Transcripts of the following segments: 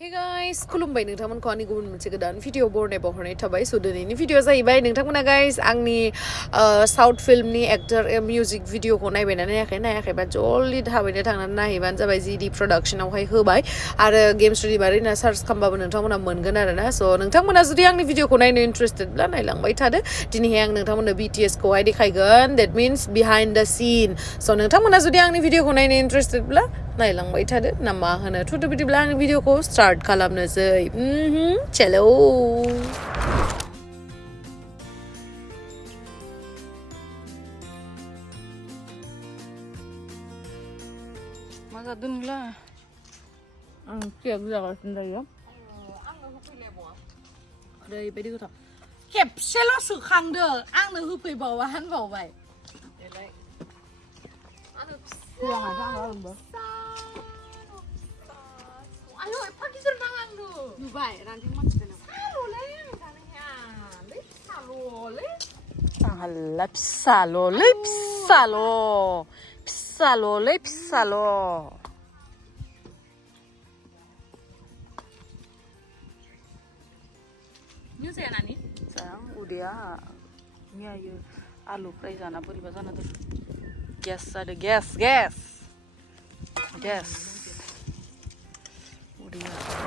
Hey guys, Khulumbai नोंथांमोनखौ आंनि गुबुन मोनसे गोदान भिडिअ बरनायबाव हरनाय थाबाय स' दिनैनि भिडिअ जाहैबाय नोंथांमोना गाइस आंनि साउथ फिल्मनि एक्टर मिउजिक भिडिअखौ नायबायना नायाखैबा जल्दि थाबैनो थांनानै नायहैबानो जाबाय जिडि प्रडाक्शनावहाय होबाय आरो गेम स्टुडिअ बारै होनना सार्च खालामबाबो नोंथांमोना मोनगोन आरोना स' नोंथांमोना जुदि आंनि भिडिअखौ नायनो इन्ट्रेस्टेडब्ला नायलांबाय थादो दिनैहाय आं नोंथांमोननो BTSखौहाय देखायगोन that means behind the scene स' नोंथांमोना जुदि आंनि भिडिअखौ नायनो इन्ट्रेस्टेडब्ला नायलांबाय थादो ना मा होनो थुदो बिदिब्ला आंनि भिडिअखौ स्टार्ट खालामनोसै चलो मा जादों नोंलाय आं केक जागासिनो दायो आंनो होफैलायबावा ओरैबायदि गोथाव खेबसेल' सोखांदो आंनो होफैबावा होनबावबाय देलाय Ayo, pagi serang angdu. Dubai, ranting macam mana? Salo le, katanya. Le salo le. Sanghala pisalo, le pisalo, pisalo le pisalo. Ni saya nani? Sayang, udah. Ni ayo alu fry jana beri bahasa tuh. Gas ada gas.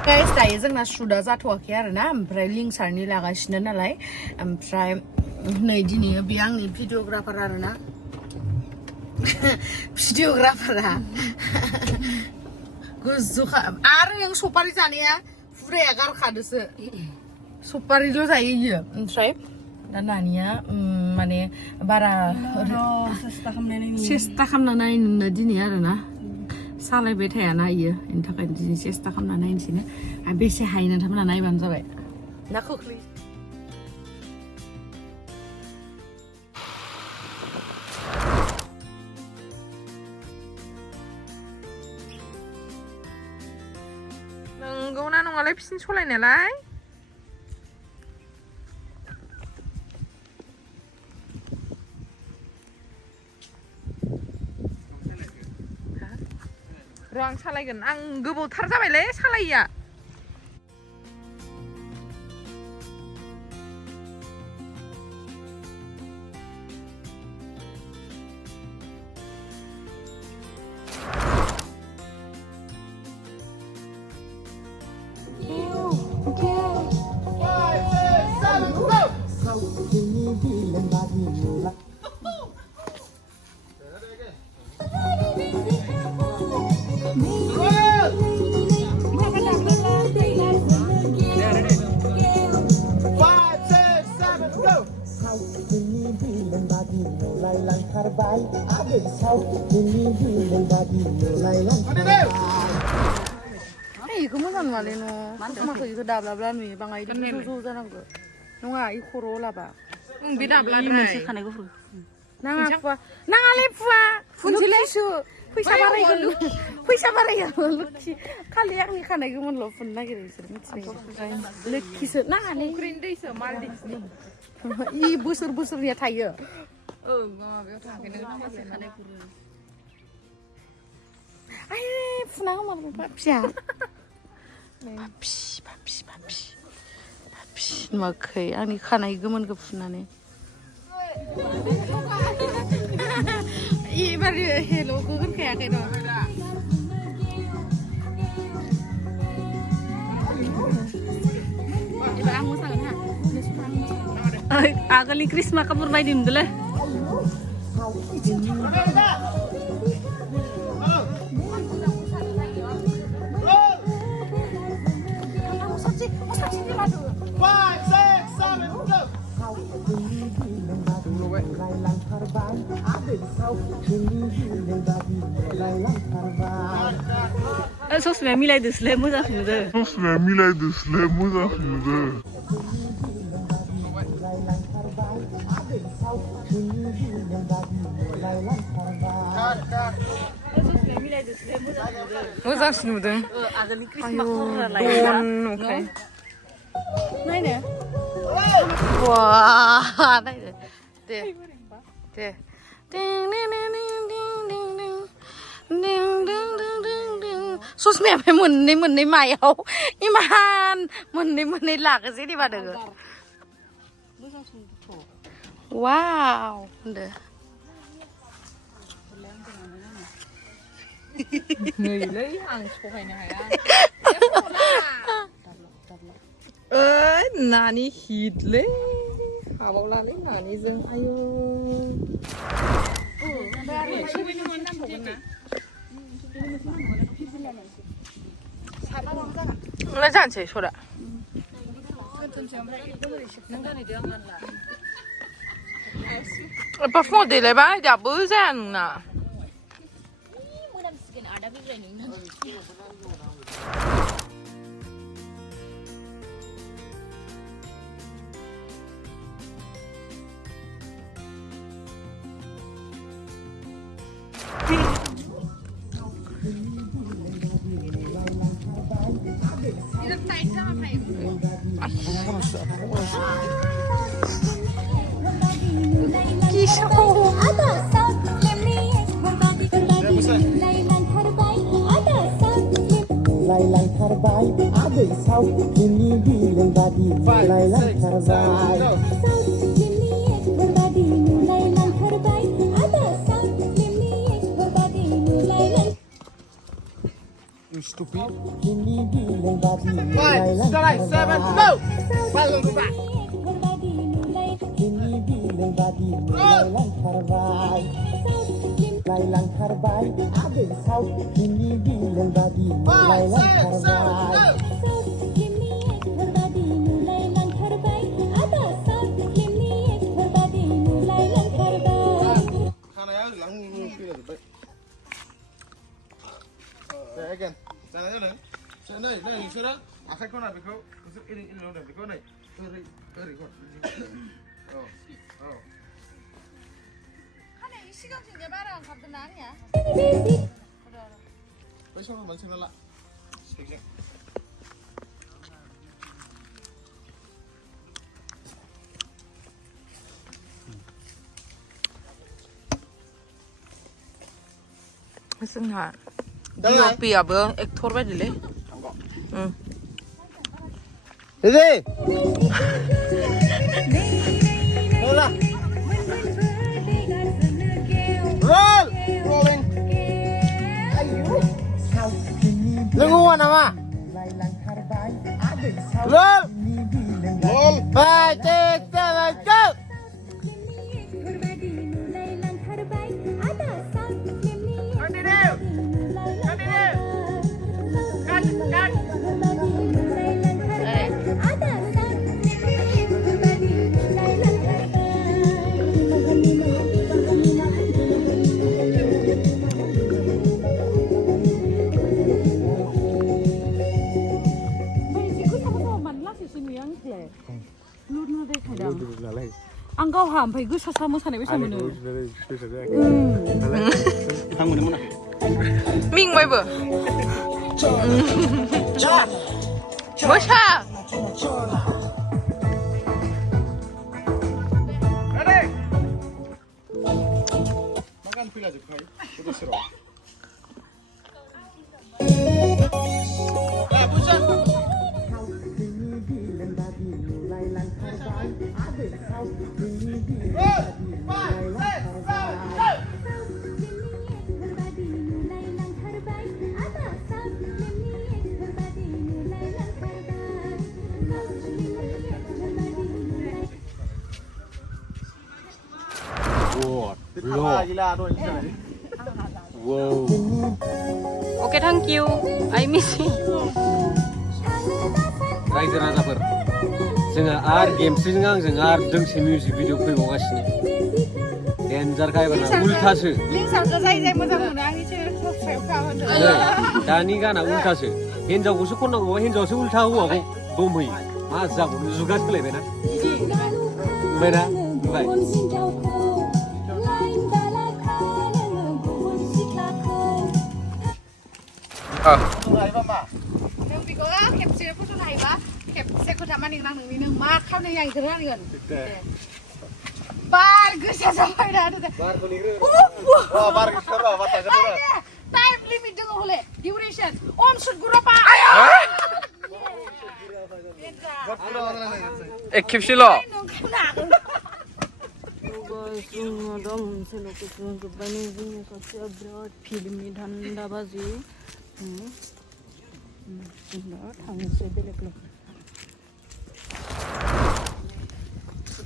Guys, दायो जोंना शुटआ जाथ'वाखै आरोना ओमफ्राय link सारनि लागासिनो नालाय ओमफ्राय नै दिनै बे आंनि भिडिअग्राफार आरोना भिडिअग्राफारा गोजौखा आरो नों सपारि जानाया फुराया गारखादोसो सपारिल' जायो इयो ओमफ्राय दा नानिया माने बारा सेस्था खालामना नायनो दिनै आरोना सालायबाय थायाना इयो बेनि थाखायनो दिनै सेस्था खालामना नायनोसैनो आरो बेसे हायो नोंथांमोना नायबानो जाबाय ना खोख्लै नंगौना नङालाय फिसिन सलायनायालाय र' आं सालायगोन आं गोबावथार जाबायलै सालायिया 이거 뭐가 말해 너? 만져서 이거 나블라블라 미 방아 이거 조조자는 거. 너가 이 코로 올라봐. 응, 비다블라. 이 뭐지 하나 이거. 나가 봐. 나가래 봐. 분질레슈. पैसा बारायगोन लोखि खालि आंनि खानायखौ मोनल' फुननो नागिरो बिसोर मिथिबाय लोखिसो नाङालै फुख्रिनि दैसो मालदिभ्सनि इ बोसोरनिया थायो माबायाव थाङाखै नों माखासे खानाय गुरो आइ फुना होमारबाय बापि नुवाखै आंनि खानाय गोमोनखौ फुननानै एबार हेल'खौ होनखायाखै न' एबार आं मोसागोन हा आगोलनि क्रिसमा कापुर बायदि नुदोंलै ससमाया मिलायदोसोलै मोजां नुदों मोजांसिन नुदों आगोलनि क्रिसमास नुखाय नायनो वा नायनो दे ding ding ding ding ding ding ding ding ding ding ding ससमाया ओमफ्राय मोननै मायाव इमान मोननै लाखोसै दिबा दोङो वाव होनदो नैलै आं सहायनो हाया नानि हिटलै हाबावलालै नानिजों आयौ ला जानोसै सरा एफा फुङाव देलायबाय दाबो जाया नोंना Lailang thibai, agbw sau ini bilang badi. Lailang thibai. You stupid. Ini bilang badi. 5, 6, 7, go! Follow the back. Ini bilang badi. Lailang thibai. Lailang thibai, agbw sau ini bilang badi. 5, 6, 7, go! Again. Sana nữa. Sana này xưa đó. Khách con nào bị khâu. Cứ in luôn để bị con này. Ơi con. 하네 이 시간 진짜 말랑 가든 아니야 Bây giờ mình xin lại. 무슨 날 이거 비야 뭐 액토르 받을래? 응. Đi. Hola. Roll. Rolling. Lưng ngon nào mà? Roll. Roll. 5, 6, 7, go. Ang kau hampai gue sasama sana bisa mana? Ming boibw. Bosha. Makan pila je kai. Udah serau. Busan. Wow. Okay, thank you. I miss you. रायजो राजाफोर जोङो आरो गेमस्रिजों आंजों आरो दोंसे music video फैबावगासिनो डेन्जार एबार उल्थासो दानि गाना उल्थासो हिनजावखौसो खननांगौ हिनजावसो उल्था हौवाखौ दमहोयो मा जाबावनो जुगा सोलायबायना ओमफ्रायना ओमफ्राय Neng biko ah kepsi aku tuh naiba kepsi aku sama nih nang neng makan nih yang keren kan bar gue sampai dah ada Bar kuning. Oh, bar kesana, mata kesana. time limit dulu hole duration om shoot guropa खेबसेल' जोङो दा मोनसे location जोब्बाय जोंनि सासेया बिराद फिल्मनि धान्दा बाजि जों दा थांनोसै बेलेग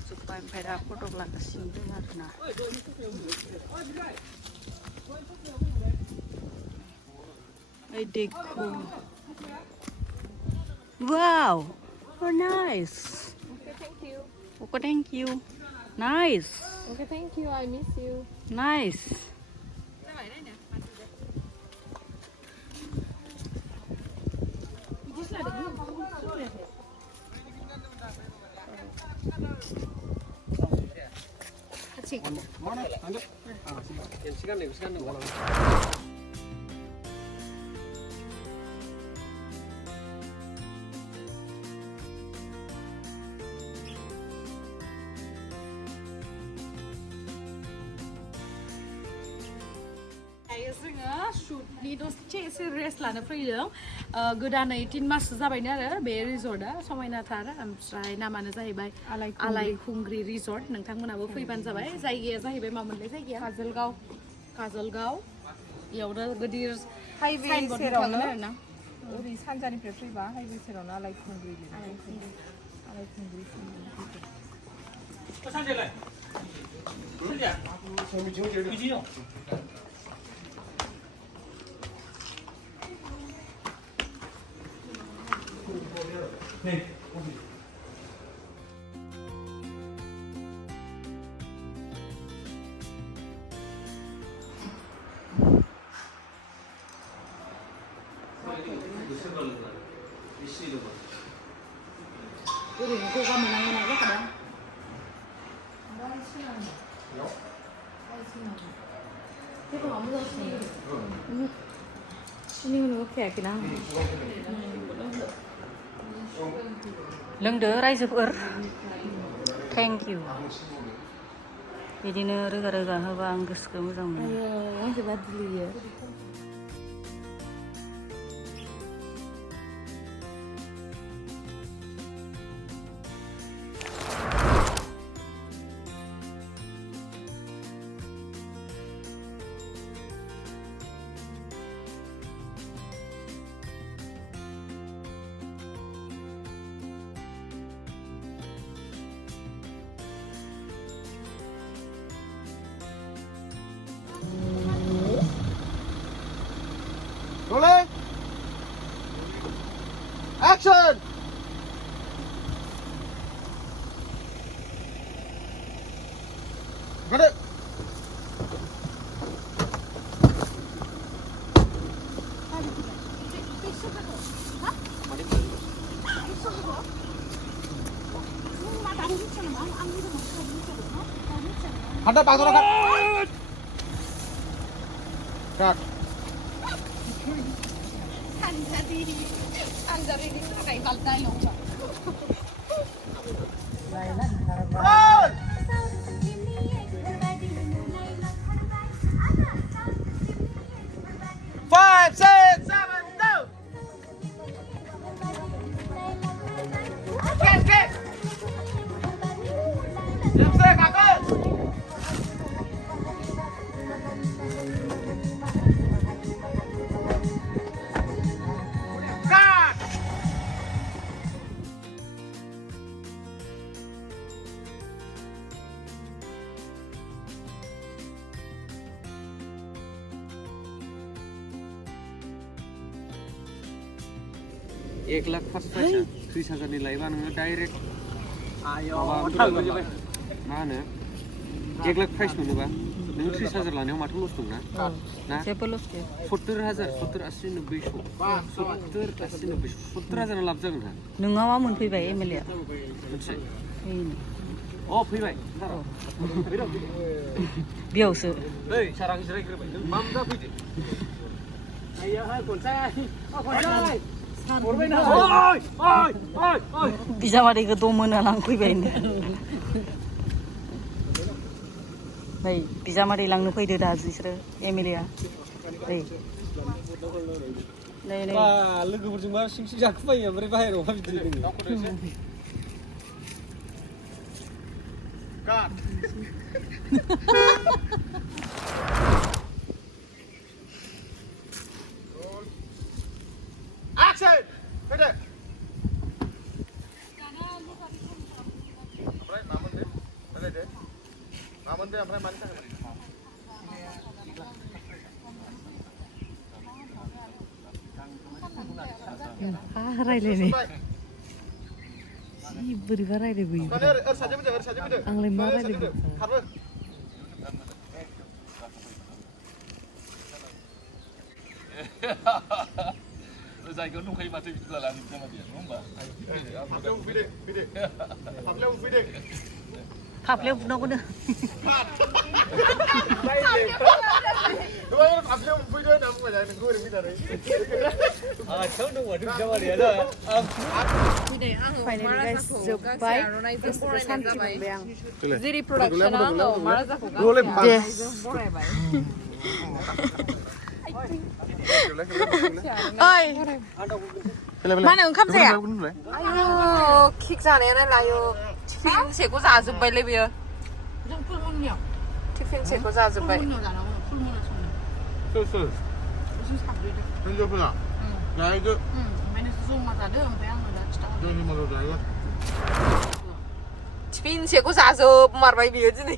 जोब्बाय ओमफ्राय दा फट' लागासिनो दं आरोना ओइ देखो wow oh nice okay thank you nice Okay, thank you. I miss you. nice जोङो शुटनि दसे एसे रेस्ट लानो फैदों गोदानै 3 मास जाबायनो आरो बे रिजर्टआ समायनाथार ओमफ्राय नामानो जाहैबाय आलायखुंग्रि रिजर्ट नोंथांमोनाबो फैबानो जाबाय जायगाया जाहैबाय मामोनलाय जायगाया काजलगाव इयावनो गिदिर हाइवे साइनबोर्ड सेरावनो थागोन आरोना ओरै सानजानिफ्राय फैबा हाइवे सेरावनो आलायखुंग्रि ओरैनो गगा मोना जाखादों जेबो मोजांसिन सिनि उनाव खायाखैना लोंदो रायजोफोर थेंक इउ बिदिनो रोगा रोगा होबा आं गोसोखौ मोजां मोनो आंसो बादिलियो Rolling! Action! Got it! Hadap aku nak. Cut. Five, six, seven, go! Get! Jump set, kakak! Cut! एक लाख फार्स्ट प्राइसा 30,000 लायोबा नोङो डाइरेक्ट मा होनो 1 लाख प्राइस मोनोबा नों 30,000 लानायाव माथो लस दंना ना जेबो लस गैया 70,000 70 80 90 70 80 90 70,000 लाब जागोन ना नोंहा मा मोनफैबाय एमएलए आ मोनसे फैनो फैबाय बेयावसो ओइ सारा जिरायग्रोबाय नों मा जाफैदो आइयाहाय खनसाय बिजामादैखौ दमोना लांफैबायनो नै बिजामादै लांनो फैदो दा बिसोरो एमएलए आ Đây Wah, लोगोफोरजों मा सिं सिं जाखुमायो ओमफ्राय बाहेरायाव मा बिदि दोङो Cut. Action. Hede. Ompray mamun deh. Hede deh. Mamun deh ompray mani sangat. रायलायनाय जि बोरैबा रायलायबोयो Saja beda. आंलाय मा रायलायबो Harus. जायगायाव दंखायो माथो बिदिब्ला लानो बिजामा बियो नङा होमबा Hableu fide. Hableu fide. फाफ्लियाव बुनांगौनो Dua orang hableu fide nama mana? Nunggu orang kita ni. आथियाव दङ माथो बिजामादैया दा फाइनाली गाइस जोब्बाय गोसोखौ सान्थि मोनबाय आं जेरै प्रडाक्सना आंनाव मा जाखो Boleh दे बरायबाय ओइ मा होनो ओंखाम जाया आयु किक जानायानो लायो टिफिनसेखौ जाजोब्बायलै बेयो जों फुलमनियाव टिफिनसेखौ जाजोब्बाय जानांगौ फुलमनियाव संनो Sul. एसे साब्रैदो Tunjuk pula. Nah itu. ओमफ्राय नोंसोर जमा जादो ओमफ्राय आङो दा खिथाहरदो Jangan malu dah. टिफिनसेखौ जाजोबमारबाय बियो दिनै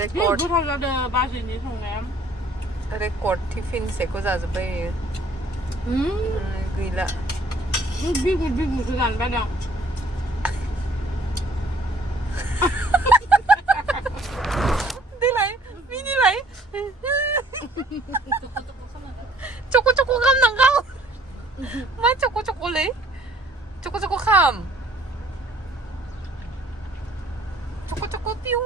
रेकर्ड गोथाव जादो बाजैनि संनाया रेकर्ड टिफिनसेखौ जाजोब्बाय बियो गैला बिगुरसो जानो बायदों देलाय मिनिलाय चक' खालामनांगौ मा चक'लै चक' खाम चक' पिउ